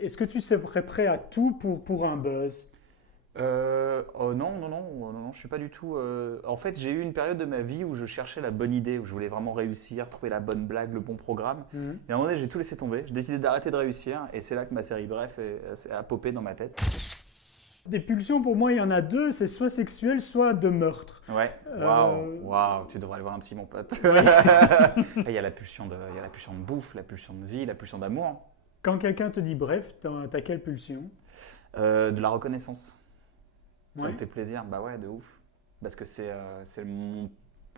est-ce que tu serais prêt à tout pour un buzz? Oh non, non, non, non, non, je suis pas du tout. En fait, j'ai eu une période de ma vie où je cherchais la bonne idée, où je voulais vraiment réussir, trouver la bonne blague, le bon programme. Mhm. Et à un moment donné, j'ai tout laissé tomber. J'ai décidé d'arrêter de réussir, et c'est là que ma série Bref a popé dans ma tête. Des pulsions, pour moi, il y en a deux, c'est soit sexuel, soit de meurtre. Ouais, Euh, waouh, tu devrais aller voir un psy, mon pote. Il y a il y a la pulsion de bouffe, la pulsion de vie, la pulsion d'amour, Quand quelqu'un te dit bref, t'as quelle pulsion? de la reconnaissance. Ça me Ouais. fait plaisir, bah ouais, de ouf. Parce que c'est mon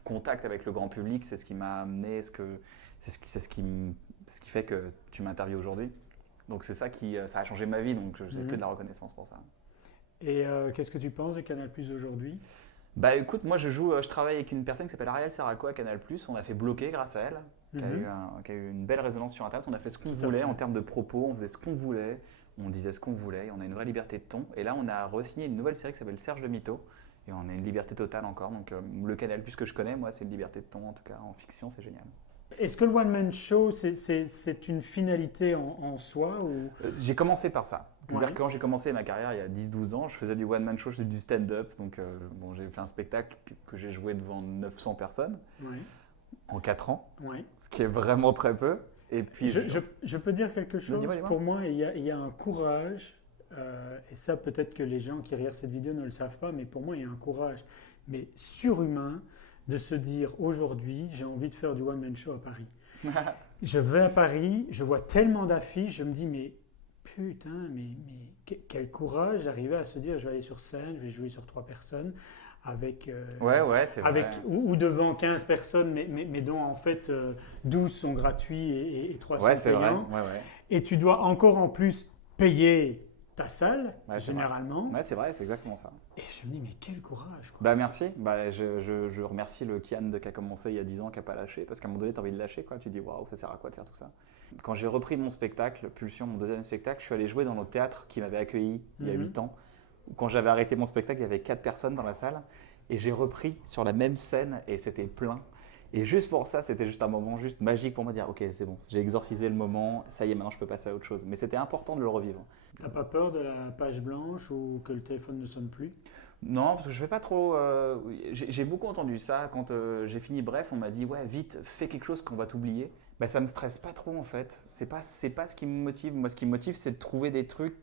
contact avec le grand public, c'est ce qui m'a amené, c'est ce qui fait que tu m'interviews aujourd'hui. Donc c'est ça ça a changé ma vie, donc je sais que Mhm. de la reconnaissance pour ça. Et qu'est-ce que tu penses de Canal Plus aujourd'hui? Bah écoute, moi je travaille avec une personne qui s'appelle Ariel Saraco à Canal+, on a fait bloquer grâce à elle, Mhm. qui a eu une belle résonance sur Internet, on a fait ce qu'on Tout à voulait fait. en termes de propos, on faisait ce qu'on voulait, on disait ce qu'on voulait, on a une vraie liberté de ton, et là on a re-signé une nouvelle série qui s'appelle Serge le Mito, et on a une liberté totale encore, donc le Canal+, que je connais, moi c'est une liberté de ton, en tout cas en fiction, c'est génial. Est-ce que le one-man show, c'est une finalité en soi ou... J'ai commencé par ça. C'est-à-dire Ouais. que quand j'ai commencé ma carrière il y a 10-12 ans, je faisais du one-man show, je faisais du stand-up. Donc bon, j'ai fait un spectacle que j'ai joué devant 900 personnes Ouais. en 4 ans, Ouais. ce qui est vraiment très peu. Et puis, Je peux dire quelque chose. dis-moi, dis-moi. Pour moi, il y a un courage, et ça peut-être que les gens qui regardent cette vidéo ne le savent pas, mais pour moi, il y a un courage, mais surhumain, de se dire aujourd'hui, j'ai envie de faire du one-man show à Paris. Je vais à Paris, je vois tellement d'affiches, je me dis, mais putain, quel courage d'arriver à se dire, je vais aller sur scène, je vais jouer sur 3 personnes, avec, Ouais, ouais, c'est avec vrai. ou devant 15 personnes, mais dont en fait 12 sont gratuits et 3 Ouais, sont c'est vrai. payants. Ouais, ouais. Et tu dois encore en plus payer ta salle, Ouais, c'est vrai. généralement. Ouais, c'est vrai, c'est exactement ça. Et je me dis, mais quel courage, quoi. Bah merci. Bah, je remercie le Kian qui a commencé il y a 10 ans, qui n'a pas lâché, parce qu'à un moment donné, tu as envie de lâcher, quoi. Tu dis, waouh, ça sert à quoi de faire tout ça? Quand j'ai repris mon spectacle, Pulsion, mon deuxième spectacle, je suis allé jouer dans notre théâtre qui m'avait accueilli il y a Mhm. 8 ans. Quand j'avais arrêté mon spectacle, il y avait 4 personnes dans la salle, et j'ai repris sur la même scène, et c'était plein. Et juste pour ça, c'était juste un moment juste magique pour me dire, ok, c'est bon, j'ai exorcisé le moment, ça y est, maintenant je peux passer à autre chose. Mais c'était important de le revivre. T'as pas peur de la page blanche ou que le téléphone ne sonne plus? Non, parce que je fais pas trop. J'ai beaucoup entendu ça quand j'ai fini. Bref, on m'a dit ouais, vite, fais quelque chose qu'on va t'oublier. Bah, ça me stresse pas trop en fait. C'est pas ce qui me motive. Moi, ce qui me motive, c'est de trouver des trucs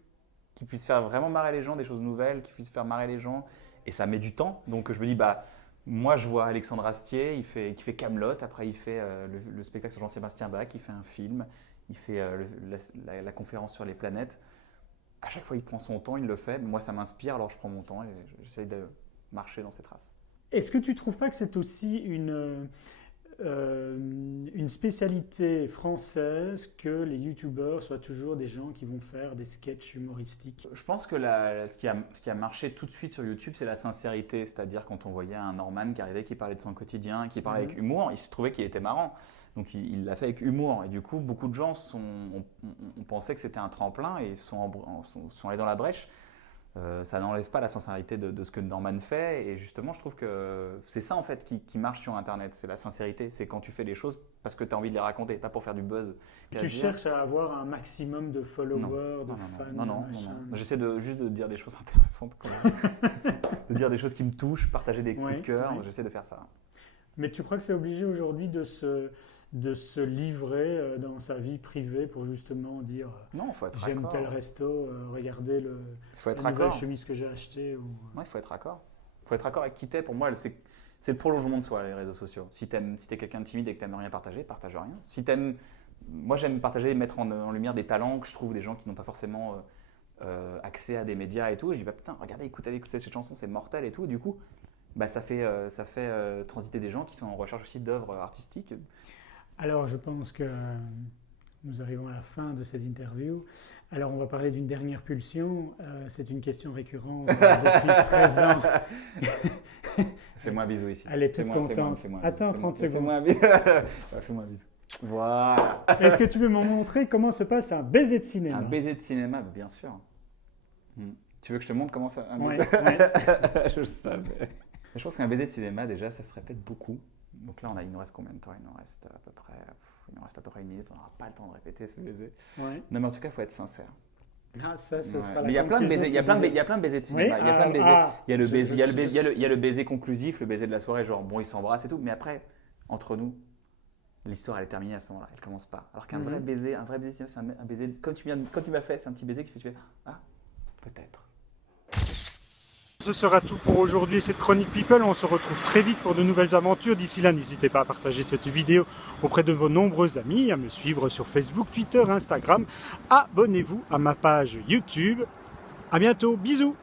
qui puissent faire vraiment marrer les gens, des choses nouvelles, qui puissent faire marrer les gens. Et ça met du temps. Donc je me dis bah moi, je vois Alexandre Astier, qui fait Camelot. Après, il fait le spectacle sur Jean-Sébastien Bach. Il fait un film. Il fait la conférence sur les planètes. À chaque fois, il prend son temps, il le fait. Moi, ça m'inspire, alors je prends mon temps et j'essaye de marcher dans ses traces. Est-ce que tu trouves pas que c'est aussi une spécialité française que les youtubeurs soient toujours des gens qui vont faire des sketchs humoristiques? Je pense que ce qui a marché tout de suite sur YouTube, c'est la sincérité. C'est-à-dire quand on voyait un Norman qui arrivait, qui parlait de son quotidien, qui parlait avec humour, il se trouvait qu'il était marrant. Donc il l'a fait avec humour. Et du coup, beaucoup de gens on pensait que c'était un tremplin et sont allés dans la brèche. Ça n'enlève pas la sincérité de ce que Norman fait. Et justement, je trouve que c'est ça en fait qui marche sur Internet. C'est la sincérité. C'est quand tu fais les choses parce que tu as envie de les raconter, pas pour faire du buzz. Tu cherches à avoir un maximum de Non, followers, de non, fans, non, non, non, de non, machin. non. J'essaie juste de dire des choses intéressantes quand même. De dire des choses qui me touchent, partager des coups Ouais, de cœur. ouais. J'essaie de faire ça. Mais tu crois que c'est obligé aujourd'hui de se livrer dans sa vie privée pour justement dire Non, il faut être j'aime raccord. tel resto, regardez Il faut être la nouvelle raccord. chemise que j'ai achetée. Ouais, il faut être raccord. Il faut être raccord avec qui t'es. Pour moi, c'est le prolongement de soi, les réseaux sociaux. Si t'es quelqu'un de timide et que t'aimes rien partager, partage rien. Si t'aimes, moi j'aime partager, mettre en lumière des talents que je trouve des gens qui n'ont pas forcément accès à des médias et tout. Et je dis bah putain, regardez, écoutez cette chanson, c'est mortel et tout. Et du coup, bah ça fait transiter des gens qui sont en recherche aussi d'œuvres artistiques. Alors je pense que nous arrivons à la fin de cette interview. Alors on va parler d'une dernière pulsion. C'est une question récurrente depuis 13 ans. Fais-moi un bisou ici. Elle est toute contente. Fais-moi un Attends bisou. 30 secondes. Fais-moi un bisou. Ouais, fais-moi un bisou. Voilà. Est-ce que tu peux m'en montrer comment se passe un baiser de cinéma? Un baiser de cinéma, bien sûr. Tu veux que je te montre comment ça... Ouais, ouais. Je le savais. Je pense qu'un baiser de cinéma, déjà, ça se répète beaucoup. Donc là, il nous reste combien de temps? Il nous reste à peu près 1 minute. On n'aura pas le temps de répéter ce baiser. Ouais. Non, mais en tout cas, il faut être sincère. Ah, ça, ce Ouais. sera la Mais il y a plein de conclusion baisers, il y a cette plein de, vidéo. il y a plein de baisers de Oui, cinéma. Il y a plein de baisers. Il y a le baiser, il y a le baiser, il y a le baiser conclusif, le baiser de la soirée, genre bon, ils s'embrassent et tout. Mais après, entre nous, l'histoire elle est terminée à ce moment-là. Elle commence pas. Alors qu'un vrai baiser, c'est un baiser. Comme tu m'as fait, c'est un petit baiser qui fait, tu fais ah, peut-être. Ce sera tout pour aujourd'hui, cette chronique People. On se retrouve très vite pour de nouvelles aventures. D'ici là, n'hésitez pas à partager cette vidéo auprès de vos nombreux amis, à me suivre sur Facebook, Twitter, Instagram. Abonnez-vous à ma page YouTube. À bientôt, bisous.